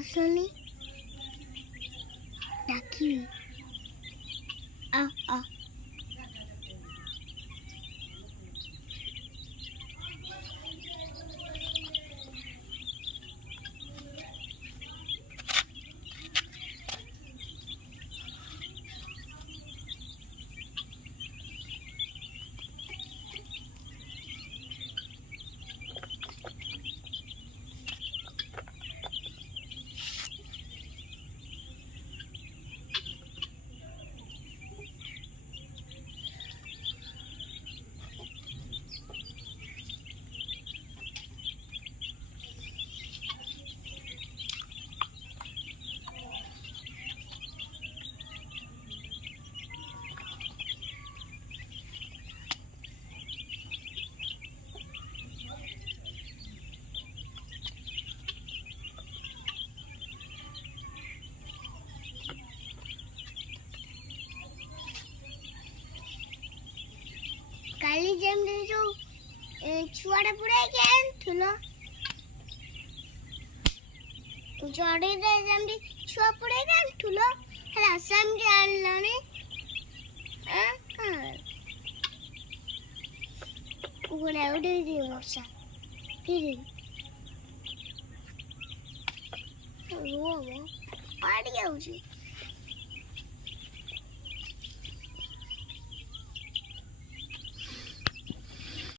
आसनी डाकी आ आ काली जेमरे जो छुआड़ा पुराई के थुलो जोड़ी दे जेमरे छुआ पुराई के थुलो हला समझ आलो ने उगने उड़े दी मोसा फिर वो आ गया उसे